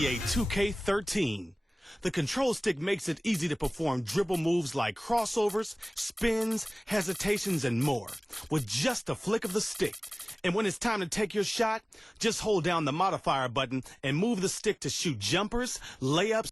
NBA 2K13. The control stick makes it easy to perform dribble moves like crossovers, spins, hesitations, and more with just a flick of the stick. And when it's time to take your shot, just hold down the modifier button and move the stick to shoot jumpers, layups.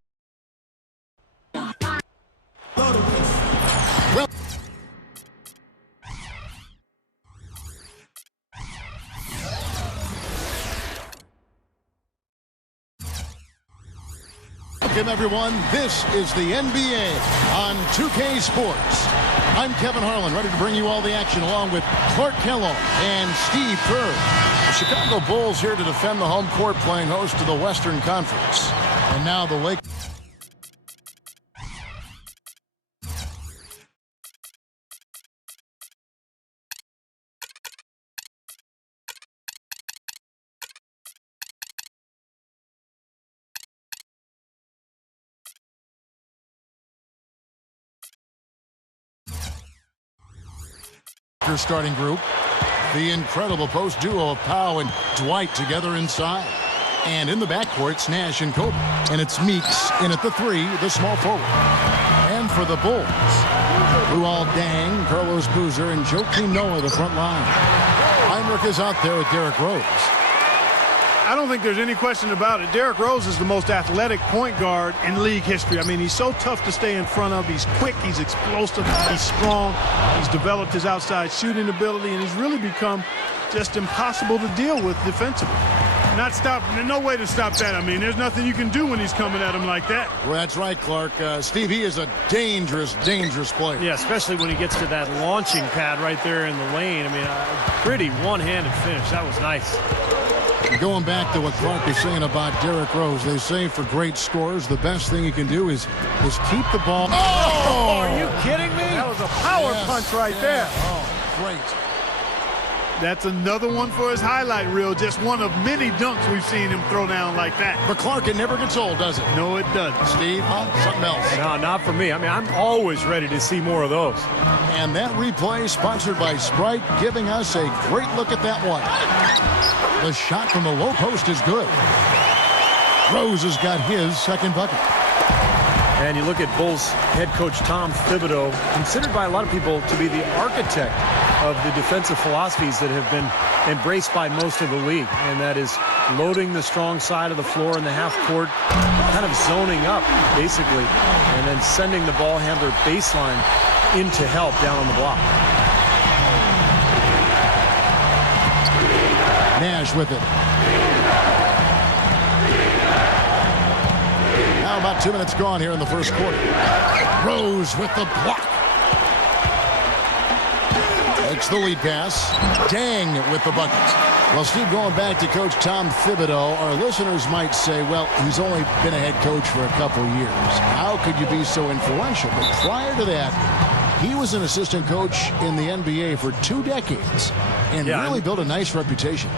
Welcome, everyone. This is the NBA on 2K Sports. I'm Kevin Harlan, ready to bring you all the action along with Clark Kellogg and Steve Kerr. The Chicago Bulls here to defend the home court, playing host to the Western Conference. And now the Lakers. Starting group, the incredible post duo of Powell and Dwight together inside, and in the backcourt, it's Nash and Kobe, and it's Meeks in at the three, the small forward. And for the Bulls, Luol Deng, Carlos Boozer, and Joakim Noah the front line. Heinrich is out there with Derrick Rose. I don't think there's any question about it. Derrick Rose is the most athletic point guard in league history. I mean, he's so tough to stay in front of. He's quick, he's explosive, he's strong. He's developed his outside shooting ability, and he's really become just impossible to deal with defensively. No way to stop that. I mean, there's nothing you can do when he's coming at him like that. Well, that's right, Clark. Steve, he is a dangerous, dangerous player. Yeah, especially when he gets to that launching pad right there in the lane. I mean, pretty one-handed finish. That was nice. Going back to what Clark was saying about Derrick Rose, they say for great scorers, the best thing you can do is keep the ball. Oh, are you kidding me? That was a power punch right there. Oh, great. That's another one for his highlight reel. Just one of many dunks we've seen him throw down like that. But Clark, it never gets old, does it? No, it doesn't. Steve, something else? No, not for me. I mean, I'm always ready to see more of those. And that replay sponsored by Sprite, giving us a great look at that one. The shot from the low post is good. Rose has got his second bucket. And you look at Bulls head coach Tom Thibodeau, considered by a lot of people to be the architect of the defensive philosophies that have been embraced by most of the league. And that is loading the strong side of the floor in the half court, kind of zoning up, basically, and then sending the ball handler baseline into help down on the block. Nash with it. Now about 2 minutes gone here in the first quarter. Rose with the block. Takes the lead pass. Deng with the bucket. Well, Steve, going back to Coach Tom Thibodeau, our listeners might say, well, he's only been a head coach for a couple years. How could you be so influential? But prior to that, he was an assistant coach in the NBA for 2 decades and really built a nice reputation.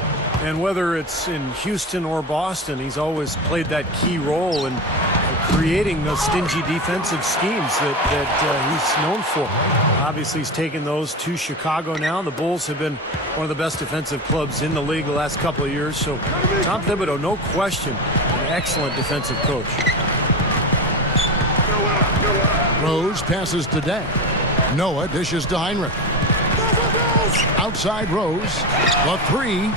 And whether it's in Houston or Boston, he's always played that key role in creating those stingy defensive schemes that he's known for. Obviously, he's taken those to Chicago now. The Bulls have been one of the best defensive clubs in the league the last couple of years. So Tom Thibodeau, no question, an excellent defensive coach. Rose passes to Deng. Noah dishes to Heinrich. Outside Rose. The three.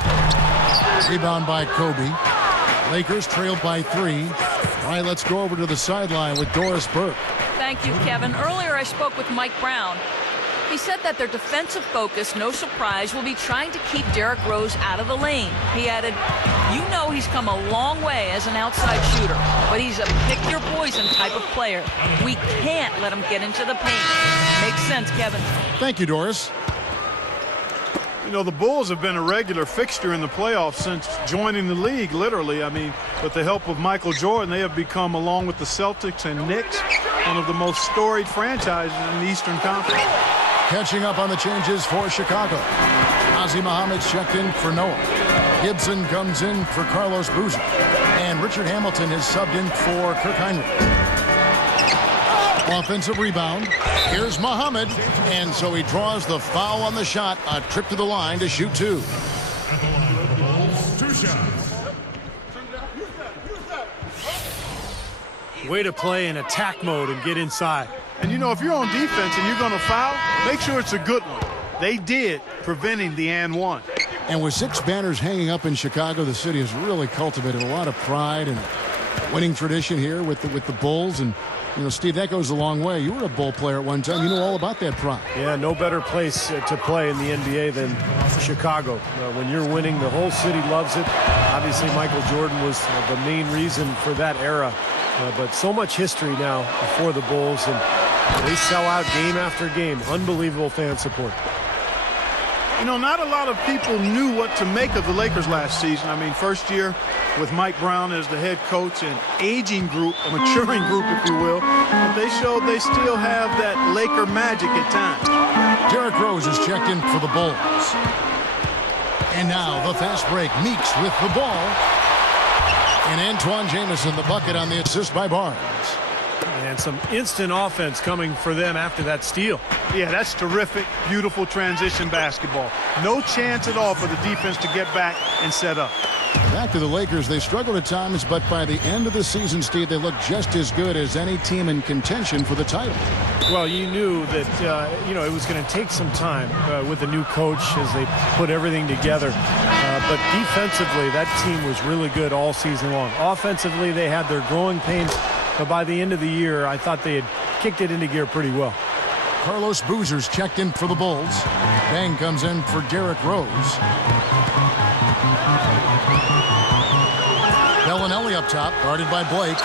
Rebound by Kobe. Lakers trailed by 3. All right, let's go over to the sideline with Doris Burke. Thank you, Kevin. Earlier I spoke with Mike Brown. He said that their defensive focus, no surprise, will be trying to keep Derrick Rose out of the lane. He added, you know he's come a long way as an outside shooter, but he's a pick-your-poison type of player. We can't let him get into the paint. Makes sense, Kevin. Thank you, Doris. You know, the Bulls have been a regular fixture in the playoffs since joining the league, literally. I mean, with the help of Michael Jordan, they have become, along with the Celtics and Knicks, one of the most storied franchises in the Eastern Conference. Catching up on the changes for Chicago. Ozzie Muhammad checked in for Noah. Gibson comes in for Carlos Boozer. And Richard Hamilton is subbed in for Kirk Heinrich. Offensive rebound. Here's Muhammad. And so he draws the foul on the shot. A trip to the line to shoot 2. 2 shots. Way to play in attack mode and get inside. And, you know, if you're on defense and you're going to foul, make sure it's a good one. They did, preventing the and one. And with 6 banners hanging up in Chicago, the city has really cultivated a lot of pride and winning tradition here with the Bulls. And, you know, Steve, that goes a long way. You were a Bull player at one time. You know all about that pride. Yeah, no better place to play in the NBA than Chicago. When you're winning, the whole city loves it. Obviously, Michael Jordan was the main reason for that era. But so much history now for the Bulls, and they sell out game after game. Unbelievable fan support. You know, not a lot of people knew what to make of the Lakers last season. I mean, first year with Mike Brown as the head coach, an aging group, a maturing group, if you will. But they showed they still have that Laker magic at times. Derrick Rose is checked in for the Bulls. And now the fast break. Meeks with the ball. And Antoine Jamison, the bucket on the assist by Barnes. And some instant offense coming for them after that steal. Yeah, that's terrific, beautiful transition basketball. No chance at all for the defense to get back and set up. Back to the Lakers. They struggled at times, but by the end of the season, Steve, they looked just as good as any team in contention for the title. Well, you knew that, you know, it was going to take some time with the new coach as they put everything together. But defensively, that team was really good all season long. Offensively, they had their growing pains. But by the end of the year, I thought they had kicked it into gear pretty well. Carlos Boozer's checked in for the Bulls. Bang comes in for Derrick Rose. Bellinelli up top, guarded by Blake.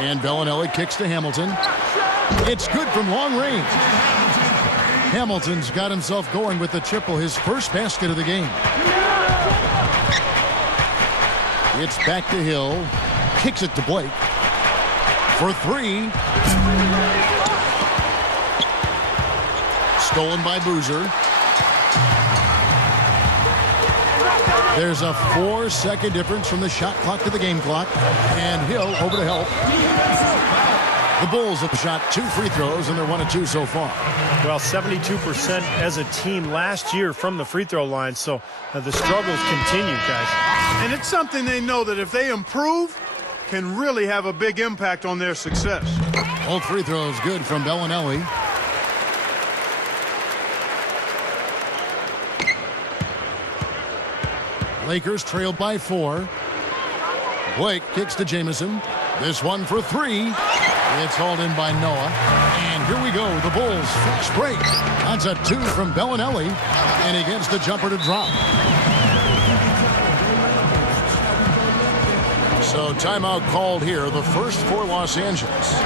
And Bellinelli kicks to Hamilton. It's good from long range. Hamilton's got himself going with the triple, his first basket of the game. It's back to Hill. Kicks it to Blake for 3. Stolen by Boozer. There's a 4-second difference from the shot clock to the game clock. And Hill over to help. The Bulls have shot 2 free throws, and they're 1 of 2 so far. Well, 72% as a team last year from the free throw line. So the struggles continue, guys. And it's something they know that if they improve, can really have a big impact on their success. Both free throws good from Bellinelli. Lakers trailed by 4. Blake kicks to Jamison. This one for 3. It's hauled in by Noah. And here we go. The Bulls fast break. That's a 2 from Bellinelli. And he gets the jumper to drop. So timeout called here, the first for Los Angeles.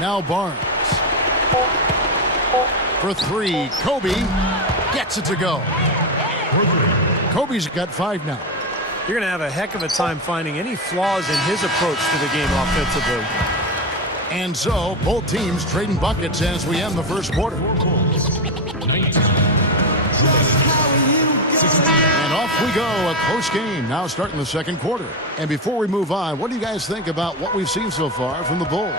Now Barnes. For 3, Kobe gets it to go. Kobe's got 5 now. You're going to have a heck of a time finding any flaws in his approach to the game offensively. And so, both teams trading buckets as we end the first quarter. And off we go, a close game. Now starting the second quarter. And before we move on, what do you guys think about what we've seen so far from the Bulls?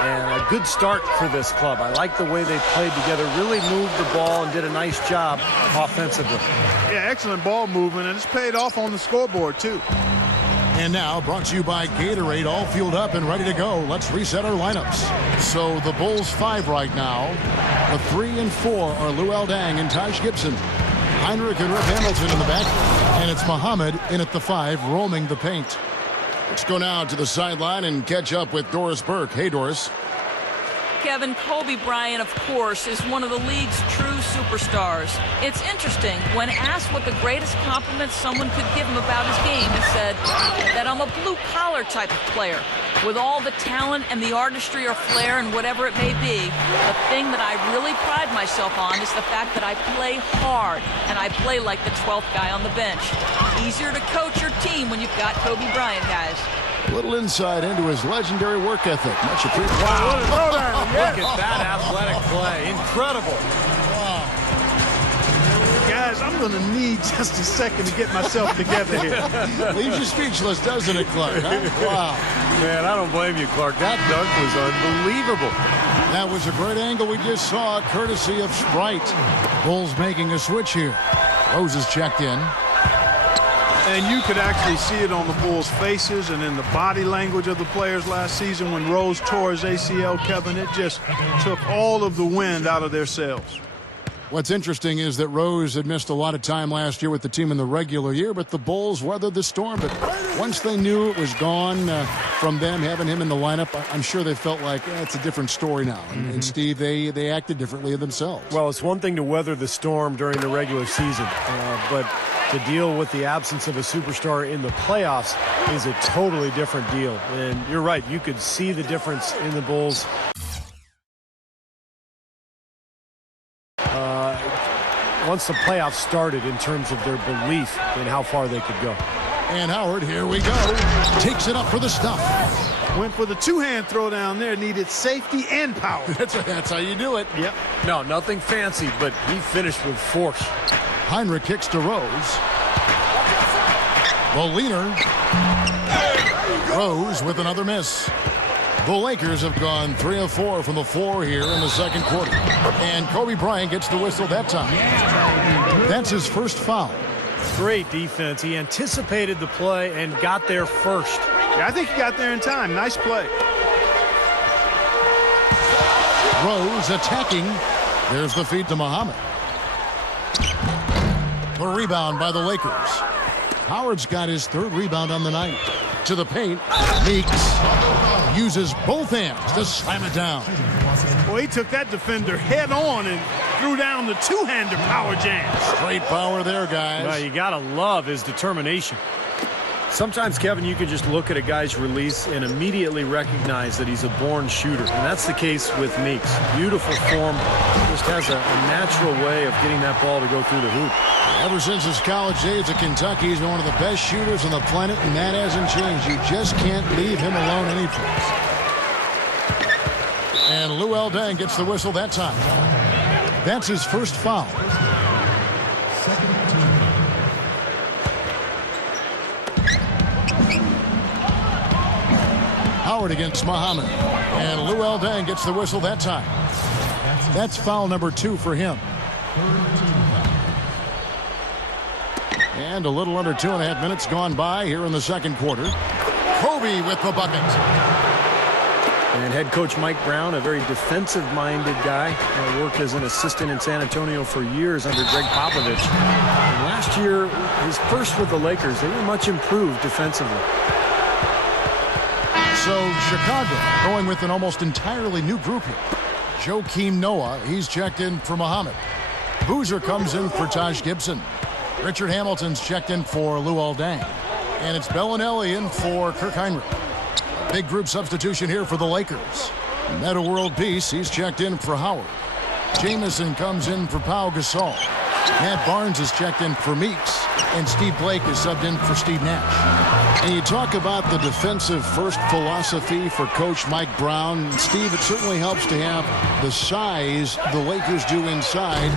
And a good start for this club. I like the way they played together, really moved the ball and did a nice job offensively. Yeah, excellent ball movement, and it's paid off on the scoreboard, too. And now, brought to you by Gatorade, all fueled up and ready to go. Let's reset our lineups. So the Bulls 5 right now. The 3 and 4 are Luol Deng and Taj Gibson. Heinrich and Rip Hamilton in the back. And it's Muhammad in at the 5, roaming the paint. Let's go now to the sideline and catch up with Doris Burke. Hey, Doris. Kevin, Kobe Bryant, of course, is one of the league's true superstars. It's interesting, when asked what the greatest compliment someone could give him about his game, he said that I'm a blue-collar type of player. With all the talent and the artistry or flair and whatever it may be, the thing that I really pride myself on is the fact that I play hard, and I play like the 12th guy on the bench. Easier to coach your team when you've got Kobe Bryant, guys. A little insight into his legendary work ethic. Much appreciated. Wow. Look at that athletic play. Incredible. Guys, Guys, I'm going to need just a second to get myself together here. Leaves you speechless, doesn't it, Clark? Huh? Wow. Man, I don't blame you, Clark. That dunk was unbelievable. That was a great angle we just saw, courtesy of Sprite. Bulls making a switch here. Rose is checked in. And you could actually see it on the Bulls' faces and in the body language of the players last season when Rose tore his ACL, Kevin. It just took all of the wind out of their sails. What's interesting is that Rose had missed a lot of time last year with the team in the regular year, but the Bulls weathered the storm. But once they knew it was gone from them, having him in the lineup, I'm sure they felt like it's a different story now. And Steve, they acted differently themselves. Well, it's one thing to weather the storm during the regular season, but to deal with the absence of a superstar in the playoffs is a totally different deal. And you're right, you could see the difference in the Bulls. Once the playoffs started in terms of their belief in how far they could go. And Howard, here we go, takes it up for the stuff. Went for the two-hand throw down there, needed safety and power. That's how you do it. Yep. No, nothing fancy, but he finished with force. Heinrich kicks to Rose. The leaner. Rose with another miss. The Lakers have gone 3 of 4 from the floor here in the second quarter. And Kobe Bryant gets the whistle that time. That's his first foul. Great defense. He anticipated the play and got there first. Yeah, I think he got there in time. Nice play. Rose attacking. There's the feed to Muhammad. The rebound by the Lakers. Howard's got his third rebound on the night. To the paint. Meeks uses both hands to slam it down. Well, he took that defender head on and threw down the two-hander power jam. Great power there, guys. Well, you got to love his determination. Sometimes, Kevin, you can just look at a guy's release and immediately recognize that he's a born shooter. And that's the case with Meeks. Beautiful form. Just has a natural way of getting that ball to go through the hoop. Ever since his college days at Kentucky, he's been one of the best shooters on the planet, and that hasn't changed. You just can't leave him alone anyplace. And Luol Deng gets the whistle that time. That's his first foul. Howard against Muhammad. And Luol Deng gets the whistle that time. That's foul number 2 for him. And a little under 2.5 minutes gone by here in the second quarter. Kobe with the bucket. And head coach Mike Brown, a very defensive-minded guy, worked as an assistant in San Antonio for years under Greg Popovich. And last year, his first with the Lakers, they were much improved defensively. So Chicago going with an almost entirely new group here. Joakim Noah, he's checked in for Muhammad. Boozer comes in for Taj Gibson. Richard Hamilton's checked in for Luol Deng. And it's Bellinelli in for Kirk Heinrich. Big group substitution here for the Lakers. Meta World Peace, he's checked in for Howard. Jamison comes in for Pau Gasol. Matt Barnes is checked in for Meeks. And Steve Blake is subbed in for Steve Nash. And you talk about the defensive first philosophy for Coach Mike Brown. Steve, it certainly helps to have the size the Lakers do inside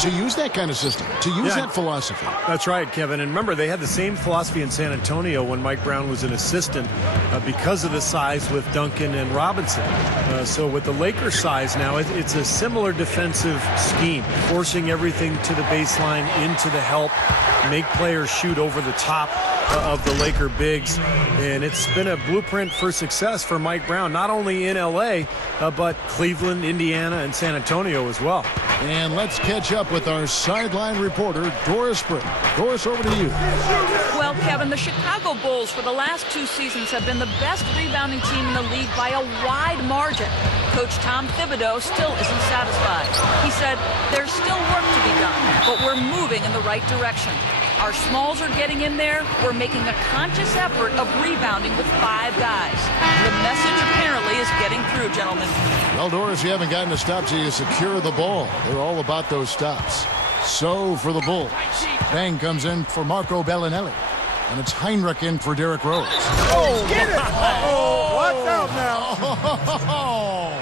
to use that kind of system, to use that philosophy. That's right, Kevin. And remember, they had the same philosophy in San Antonio when Mike Brown was an assistant because of the size with Duncan and Robinson. So with the Lakers size now, it's a similar defensive scheme, forcing everything to the baseline, into the help, make players shoot over the top of the Laker bigs. And it's been a blueprint for success for Mike Brown, not only in L.A., but Cleveland, Indiana, and San Antonio as well. And let's catch up with our sideline reporter, Doris Britt. Doris, over to you. Well, Kevin, the Chicago Bulls for the last 2 seasons have been the best rebounding team in the league by a wide margin. Coach Tom Thibodeau still isn't satisfied. He said, there's still work to be done, but we're moving in the right direction. Our smalls are getting in there. We're making a conscious effort of rebounding with 5 guys. The message apparently is getting through, gentlemen. Well, Doris, you haven't gotten a stop till you secure the ball. They're all about those stops. So for the Bulls, Bang comes in for Marco Bellinelli. And it's Heinrich in for Derrick Rose. Oh, get it! Oh, watch out now. Oh,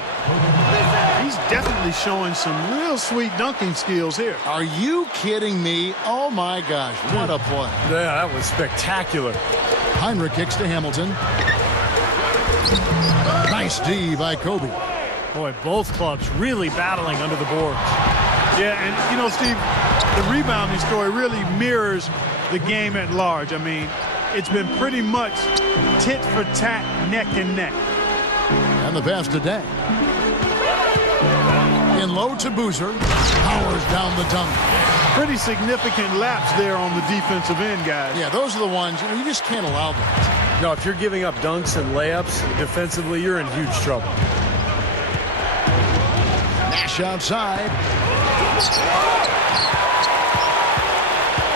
He he's definitely showing some real sweet dunking skills here. Are you kidding me? Oh, my gosh. What a play. Yeah, that was spectacular. Heinrich kicks to Hamilton. Nice D by Kobe. Boy, both clubs really battling under the boards. Yeah, and, you know, Steve, the rebounding story really mirrors the game at large. I mean, it's been pretty much tit for tat, neck and neck. And the pass to Dang. In low to Boozer. Powers down the dunk. Pretty significant laps there on the defensive end, guys. Yeah, those are the ones, you just can't allow that. No, if you're giving up dunks and layups defensively, you're in huge trouble. Nash outside.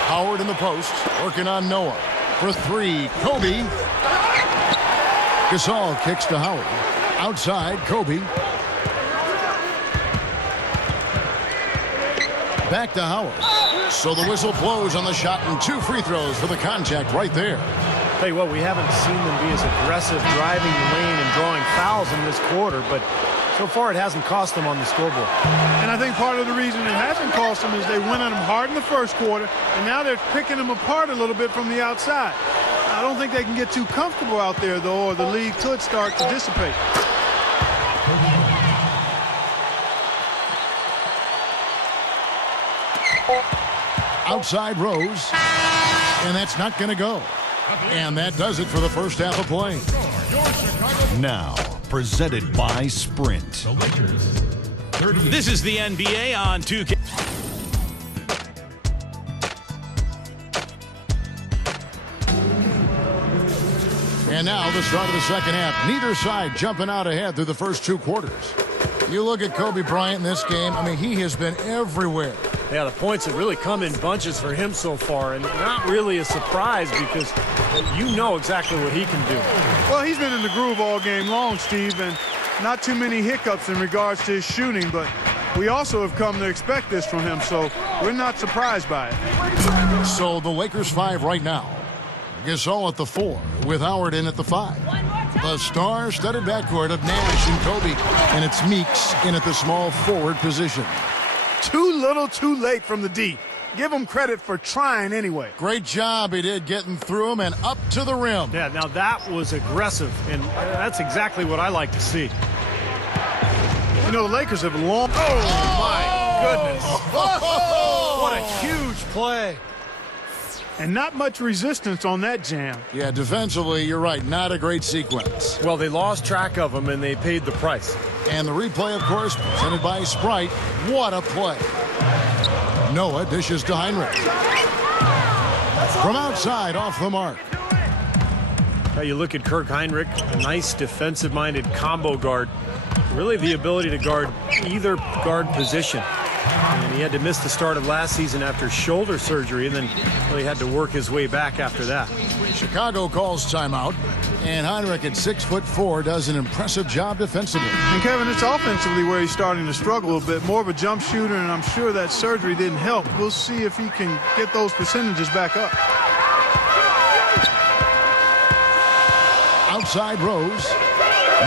Howard in the post, working on Noah. For three, Kobe. Gasol kicks to Howard. Outside, Kobe. Back to Howard. So the whistle blows on the shot and 2 free throws for the contact right there. Tell you what, we haven't seen them be as aggressive driving the lane and drawing fouls in this quarter, but so far it hasn't cost them on the scoreboard. And I think part of the reason it hasn't cost them is they went at them hard in the first quarter, and now they're picking them apart a little bit from the outside. I don't think they can get too comfortable out there, though, or the lead could start to dissipate. Outside Rose. And that's not going to go. And that does it for the first half of play. Now, presented by Sprint. This is the NBA on 2K. And now the start of the second half. Neither side jumping out ahead through the first 2 quarters. You look at Kobe Bryant in this game. I mean, he has been everywhere. Yeah, the points have really come in bunches for him so far, and not really a surprise because you know exactly what he can do. Well, he's been in the groove all game long, Steve, and not too many hiccups in regards to his shooting, but we also have come to expect this from him, so we're not surprised by it. So the Lakers 5 right now. Gasol at the 4 with Howard in at the 5. The star-studded backcourt of Nash and Kobe, and it's Meeks in at the small forward position. Too little, too late from the D. Give him credit for trying anyway. Great job he did getting through him and up to the rim. Yeah, now that was aggressive, and that's exactly what I like to see. You know, the Lakers have long... Oh, my goodness. What a huge play. And not much resistance on that jam. Yeah, defensively, you're right, not a great sequence. Well, they lost track of him, and they paid the price. And the replay, of course, presented by Sprite. What a play. Noah dishes to Heinrich. From outside, off the mark. Now you look at Kirk Heinrich, a nice defensive-minded combo guard. Really the ability to guard either guard position. And he had to miss the start of last season after shoulder surgery, and then really had to work his way back after that. Chicago calls timeout, and Heinrich at 6'4" does an impressive job defensively. And Kevin, it's offensively where he's starting to struggle a bit. More of a jump shooter, and I'm sure that surgery didn't help. We'll see if he can get those percentages back up. Outside Rose.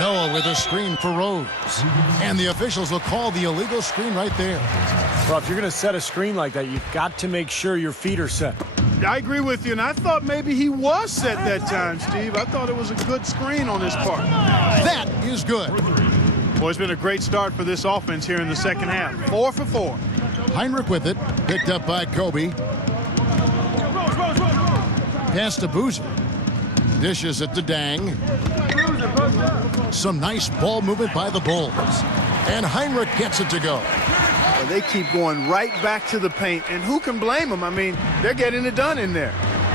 Noah with a screen for Rose. And the officials will call the illegal screen right there. Well, if you're going to set a screen like that, you've got to make sure your feet are set. I agree with you, and I thought maybe he was set that time, Steve. I thought it was a good screen on his part. That is good. Boy, it's been a great start for this offense here in the second half. 4 for 4. Heinrich with it. Picked up by Kobe. Pass to Boozer. Dishes it to Dang. Some nice ball movement by the Bulls. And Heinrich gets it to go. Well, they keep going right back to the paint, and who can blame them? I mean, they're getting it done in there.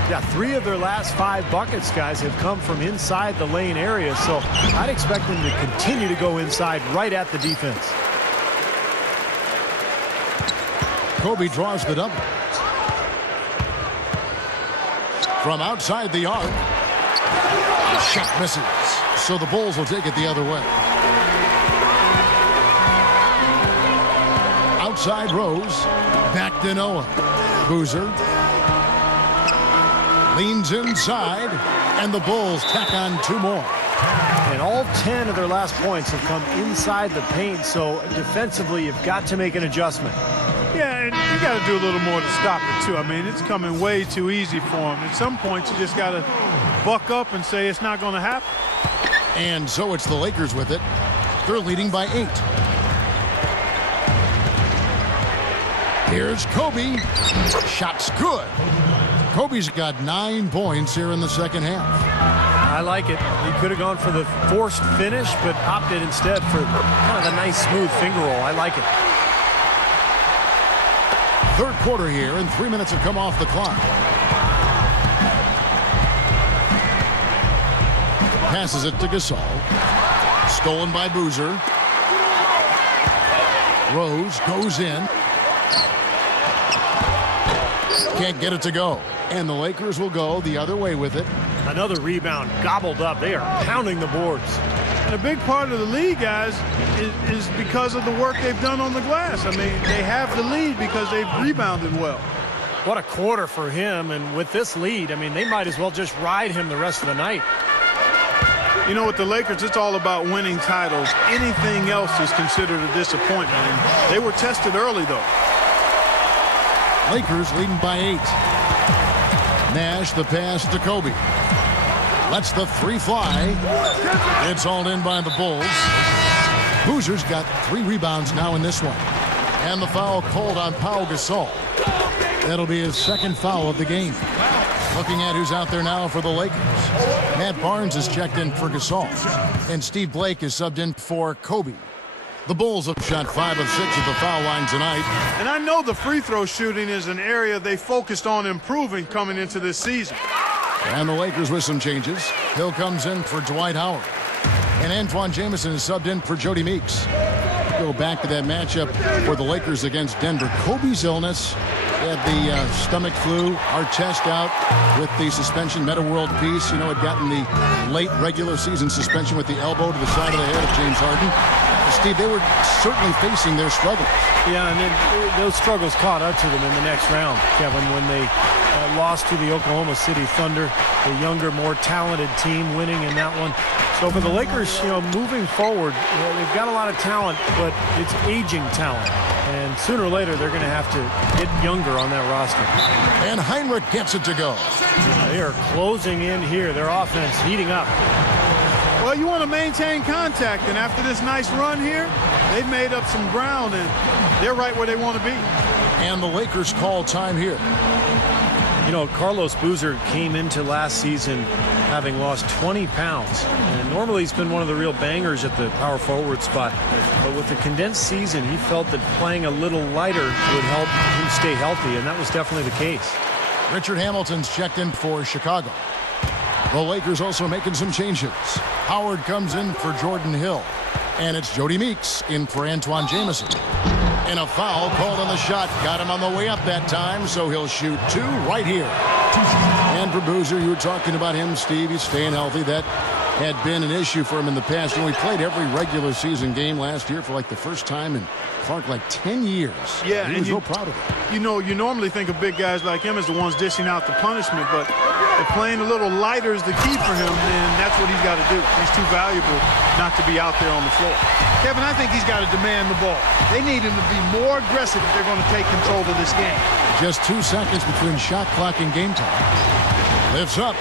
Yeah, 3 of their last 5 buckets, guys, have come from inside the lane area, so I'd expect them to continue to go inside right at the defense. Kobe draws the double. From outside the arc. Shot misses. So the Bulls will take it the other way. Outside Rose. Back to Noah. Boozer. Leans inside. And the Bulls tack on 2 more. And all 10 of their last points have come inside the paint, so defensively you've got to make an adjustment. Yeah, and you got to do a little more to stop it, too. I mean, it's coming way too easy for them. At some points, you just got to buck up and say it's not going to happen. And so it's the Lakers with it. They're leading by 8. Here's Kobe. Shot's good. Kobe's got 9 points here in the second half. I like it. He could have gone for the forced finish, but opted instead for kind of the nice, smooth finger roll. I like it. Third quarter here, and 3 minutes have come off the clock. Passes it to Gasol. Stolen by Boozer. Rose goes in. Can't get it to go. And the Lakers will go the other way with it. Another rebound gobbled up. They are pounding the boards. And a big part of the lead, guys, is because of the work they've done on the glass. I mean, they have the lead because they've rebounded well. What a quarter for him, and with this lead, I mean, they might as well just ride him the rest of the night. You know, with the Lakers, it's all about winning titles. Anything else is considered a disappointment. And they were tested early, though. Lakers leading by 8. Nash the pass to Kobe. Lets the 3 fly. It's hauled in by the Bulls. Boozer's got 3 rebounds now in this one. And the foul called on Pau Gasol. That'll be his second foul of the game. Looking at who's out there now for the Lakers. Matt Barnes is checked in for Gasol. And Steve Blake is subbed in for Kobe. The Bulls have shot 5 of 6 at the foul line tonight. And I know the free throw shooting is an area they focused on improving coming into this season. And the Lakers with some changes. Hill comes in for Dwight Howard. And Antoine Jamison is subbed in for Jody Meeks. Go back to that matchup for the Lakers against Denver. Kobe's illness. He had the stomach flu, Artest out with the suspension, Meta World Peace. You know, had gotten the late regular season suspension with the elbow to the side of the head of James Harden. Steve, they were certainly facing their struggles. Yeah, and then those struggles caught up to them in the next round, Kevin, when they lost to the Oklahoma City Thunder, the younger, more talented team winning in that one. So for the Lakers, you know, moving forward, they've got a lot of talent, but it's aging talent. And sooner or later, they're going to have to get younger on that roster. And Heinrich gets it to go. They are closing in here. Their offense heating up. Well, you want to maintain contact, and after this nice run here, they've made up some ground, and they're right where they want to be. And the Lakers call time here. You know, Carlos Boozer came into last season having lost 20 pounds. And normally he's been one of the real bangers at the power forward spot. But with the condensed season, he felt that playing a little lighter would help him stay healthy, and that was definitely the case. Richard Hamilton's checked in for Chicago. The Lakers also making some changes. Howard comes in for Jordan Hill. And it's Jody Meeks in for Antoine Jamison. And a foul called on the shot. Got him on the way up that time, so he'll shoot 2 right here. And for Boozer, you were talking about him, Steve. He's staying healthy. That had been an issue for him in the past. You know, he played every regular season game last year for like the first time in Clark like 10 years. Yeah, he was real proud of it. You know, you normally think of big guys like him as the ones dishing out the punishment, but if playing a little lighter is the key for him, then that's what he's got to do. He's too valuable not to be out there on the floor. Kevin, I think he's got to demand the ball. They need him to be more aggressive if they're going to take control of this game. Just 2 seconds between shot clock and game time. Lifts up.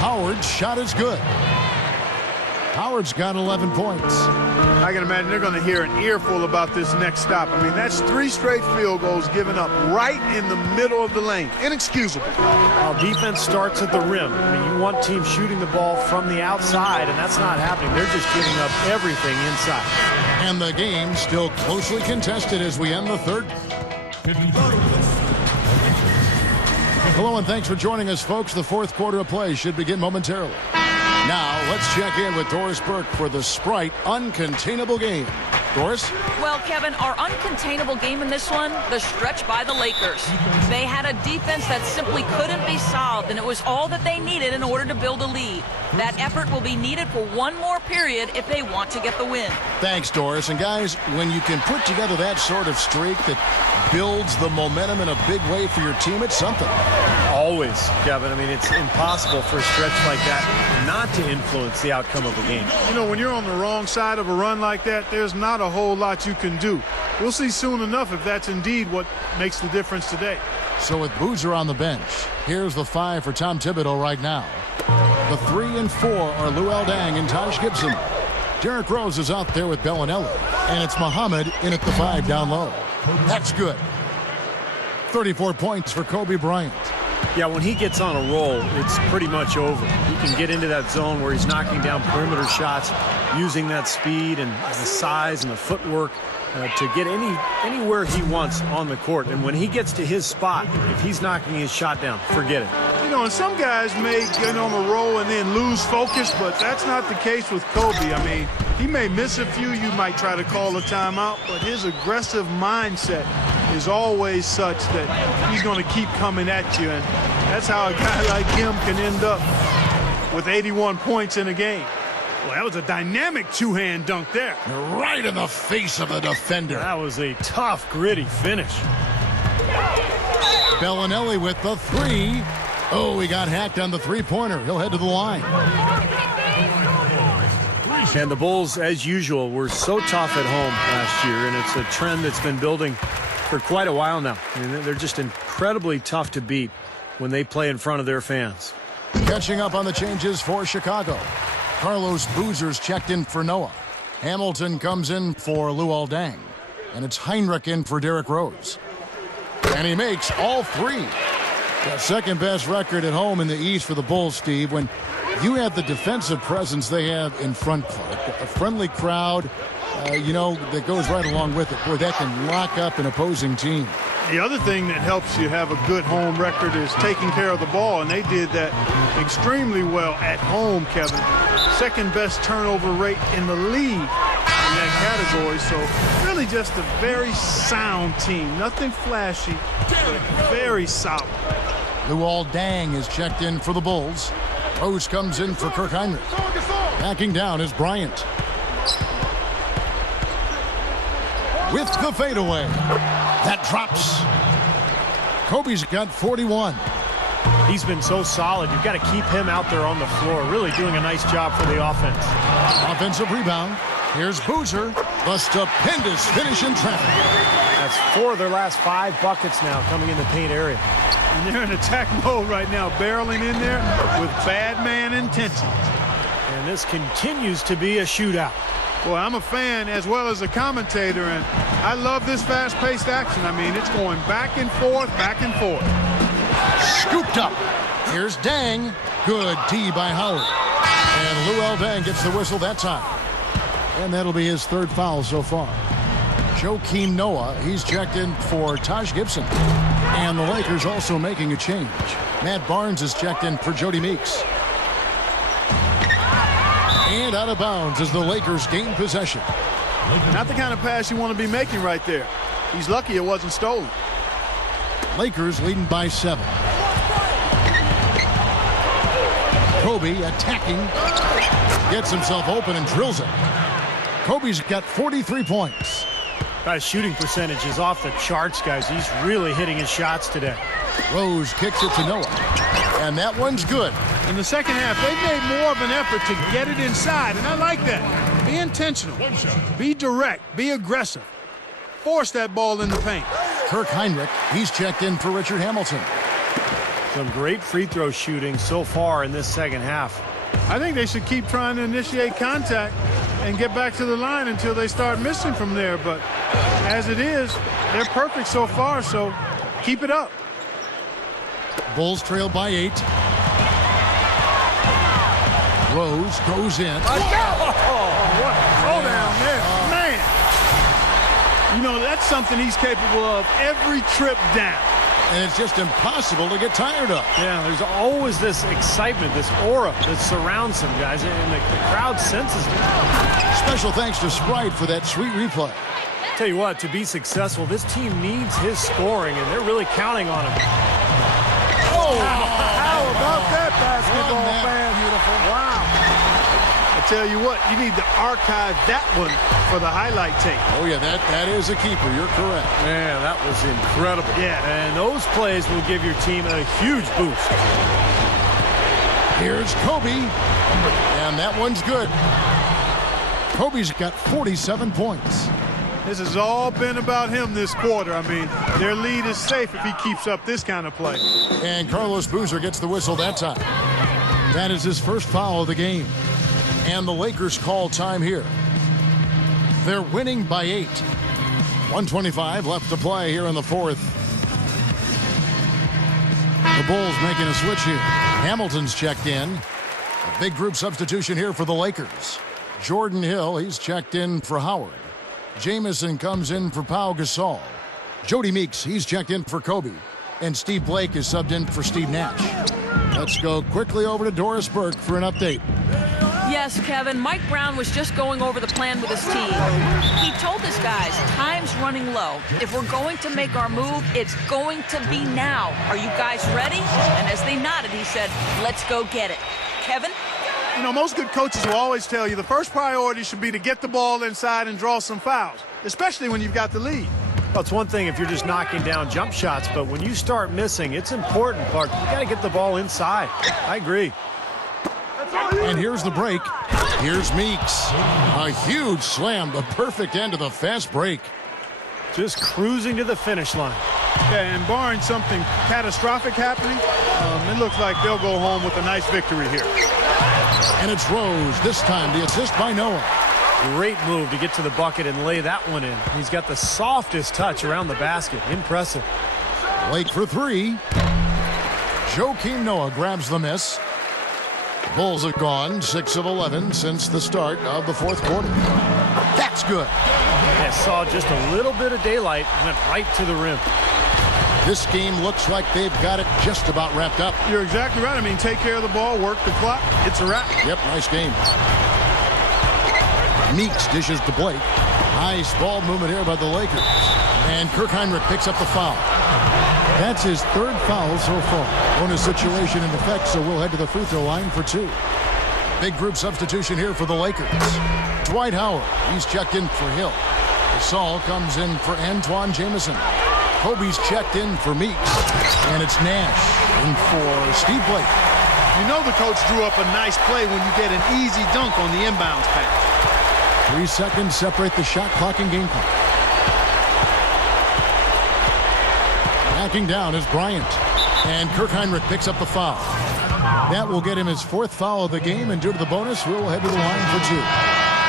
Howard's shot is good. Howard's got 11 points. I can imagine they're going to hear an earful about this next stop. I mean, that's 3 straight field goals given up right in the middle of the lane. Inexcusable. Well, defense starts at the rim. I mean, you want teams shooting the ball from the outside, and that's not happening. They're just giving up everything inside. And the game still closely contested as we end the third. Hello and thanks for joining us, folks. The fourth quarter of play should begin momentarily. Now, let's check in with Doris Burke for the Sprite Uncontainable Game. Doris? Well, Kevin, our uncontainable game in this one, the stretch by the Lakers. They had a defense that simply couldn't be solved, and it was all that they needed in order to build a lead. That effort will be needed for one more more period if they want to get the win. Thanks, Doris. And guys, when you can put together that sort of streak that builds the momentum in a big way for your team, it's something. Always, Kevin. I mean, it's impossible for a stretch like that not to influence the outcome of a game. You know, when you're on the wrong side of a run like that, there's not a whole lot you can do. We'll see soon enough if that's indeed what makes the difference today. So with Boozer on the bench, here's the 5 for Tom Thibodeau right now. The 3 and 4 are Luol Deng and Taj Gibson. Derrick Rose is out there with Bellinelli, and it's Muhammad in at the 5 down low. That's good. 34 points for Kobe Bryant. Yeah, when he gets on a roll, it's pretty much over. He can get into that zone where he's knocking down perimeter shots, using that speed and the size and the footwork to get anywhere he wants on the court. And when he gets to his spot, if he's knocking his shot down, forget it. You know, and some guys may get on a roll and then lose focus, but that's not the case with Kobe. I mean, he may miss a few. You might try to call a timeout, but his aggressive mindset is always such that he's going to keep coming at you. And that's how a guy like him can end up with 81 points in a game. Well, that was a dynamic two-hand dunk there. Right in the face of the defender. That was a tough, gritty finish. Bellinelli with the 3. Oh, he got hacked on the three-pointer. He'll head to the line. And the Bulls, as usual, were so tough at home last year, and it's a trend that's been building for quite a while now. I mean, they're just incredibly tough to beat when they play in front of their fans. Catching up on the changes for Chicago. Carlos Boozer's checked in for Noah. Hamilton comes in for Luol Deng. And it's Heinrich in for Derrick Rose. And he makes all 3. The second best record at home in the East for the Bulls, Steve. When you have the defensive presence they have in front, Clark, a friendly crowd, that goes right along with it. Boy, that can lock up an opposing team. The other thing that helps you have a good home record is taking care of the ball, and they did that extremely well at home, Kevin. Second best turnover rate in the league in that category, so really just a very sound team. Nothing flashy, but very solid. Luol Deng is checked in for the Bulls. Rose comes in for Kirk Heinrich. Backing down is Bryant. With the fadeaway. That drops. Kobe's got 41. He's been so solid. You've got to keep him out there on the floor, really doing a nice job for the offense. Offensive rebound. Here's Boozer. The stupendous finish in traffic. That's 4 of their last 5 buckets now coming in the paint area. And they're in attack mode right now, barreling in there with bad man intentions. And this continues to be a shootout. Well, I'm a fan as well as a commentator, and I love this fast-paced action. I mean, it's going back and forth, back and forth. Scooped up. Here's Deng. Good D by Howard. And Luol Deng gets the whistle that time. And that'll be his 3rd foul so far. Joakim Noah, he's checked in for Taj Gibson. And the Lakers also making a change. Matt Barnes is checked in for Jody Meeks. And out of bounds as the Lakers gain possession. Not the kind of pass you want to be making right there. He's lucky it wasn't stolen. Lakers leading by 7. Kobe attacking. Gets himself open and drills it. Kobe's got 43 points. His shooting percentage is off the charts, guys. He's really hitting his shots today. Rose kicks it to Noah. And that one's good. In the second half, they made more of an effort to get it inside, and I like that. Be intentional. Be direct. Be aggressive. Force that ball in the paint. Kirk Heinrich, he's checked in for Richard Hamilton. Some great free throw shooting so far in this second half. I think they should keep trying to initiate contact and get back to the line until they start missing from there. But as it is, they're perfect so far, so keep it up. Bulls trail by 8. Rose goes in. What a throw down there. Man. You know, that's something he's capable of every trip down. And it's just impossible to get tired of. Yeah, there's always this excitement, this aura that surrounds him, guys, and the crowd senses it. Special thanks to Sprite for that sweet replay. Tell you what, to be successful, this team needs his scoring, and they're really counting on him. Oh, how about that basketball, fan? Beautiful. Wow. A tell you what, you need to archive that one for the highlight tape. Oh, yeah, that is a keeper. You're correct. Man, that was incredible. Yeah. And those plays will give your team a huge boost. Here's Kobe, and that one's good. Kobe's got 47 points. This has all been about him this quarter. I mean, their lead is safe if he keeps up this kind of play. And Carlos Boozer gets the whistle that time. That is his first foul of the game. And the Lakers call time here. They're winning by 8. 1:25 left to play here in the fourth. The Bulls making a switch here. Hamilton's checked in. A big group substitution here for the Lakers. Jordan Hill, he's checked in for Howard. Jamison comes in for Pau Gasol. Jody Meeks, he's checked in for Kobe. And Steve Blake is subbed in for Steve Nash. Let's go quickly over to Doris Burke for an update. Yes, Kevin, Mike Brown was just going over the plan with his team. He told his guys, time's running low. If we're going to make our move, it's going to be now. Are you guys ready? And as they nodded, he said, let's go get it. Kevin? You know, most good coaches will always tell you the first priority should be to get the ball inside and draw some fouls, especially when you've got the lead. Well, it's one thing if you're just knocking down jump shots, but when you start missing, it's important, Clark. You got to get the ball inside. I agree. And here's the break. Here's Meeks. A huge slam, the perfect end of the fast break. Just cruising to the finish line. Yeah, and barring something catastrophic happening, it looks like they'll go home with a nice victory here. And it's Rose. This time the assist by Noah. Great move to get to the bucket and lay that one in. He's got the softest touch around the basket. Impressive. Blake for 3. Joakim Noah grabs the miss. The Bulls have gone 6 of 11 since the start of the fourth quarter. That's good. I saw just a little bit of daylight, went right to the rim. This game looks like they've got it just about wrapped up. You're exactly right. I mean, take care of the ball, work the clock. It's a wrap. Yep, nice game. Meeks dishes to Blake. Nice ball movement here by the Lakers. And Kirk Heinrich picks up the foul. That's his third foul so far. Bonus situation in effect, so we'll head to the free throw line for 2. Big group substitution here for the Lakers. Dwight Howard, he's checked in for Hill. Gasol comes in for Antoine Jamison. Kobe's checked in for Meeks. And it's Nash in for Steve Blake. You know the coach drew up a nice play when you get an easy dunk on the inbounds pass. 3 seconds separate the shot clock and game clock. Backing down is Bryant. And Kirk Heinrich picks up the foul. That will get him his 4th foul of the game, and due to the bonus, we'll head to the line for 2.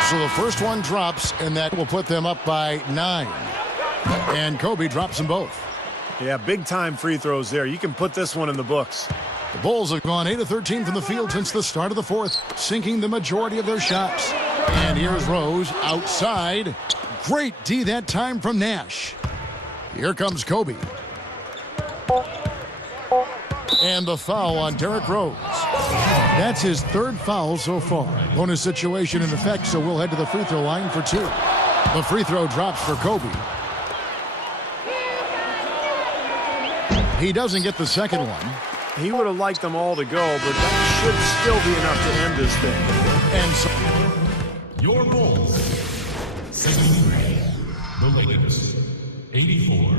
So the first one drops, and that will put them up by 9. And Kobe drops them both. Yeah, big-time free throws there. You can put this one in the books. The Bulls have gone 8 of 13 from the field since the start of the fourth, sinking the majority of their shots. And here's Rose outside. Great D that time from Nash. Here comes Kobe. And the foul on Derrick Rose. That's his 3rd foul so far. Bonus situation in effect, so we'll head to the free throw line for 2. The free throw drops for Kobe. He doesn't get the second one. He would have liked them all to go, but that should still be enough to end this thing. And so your Bulls, 73. The Lakers, 84.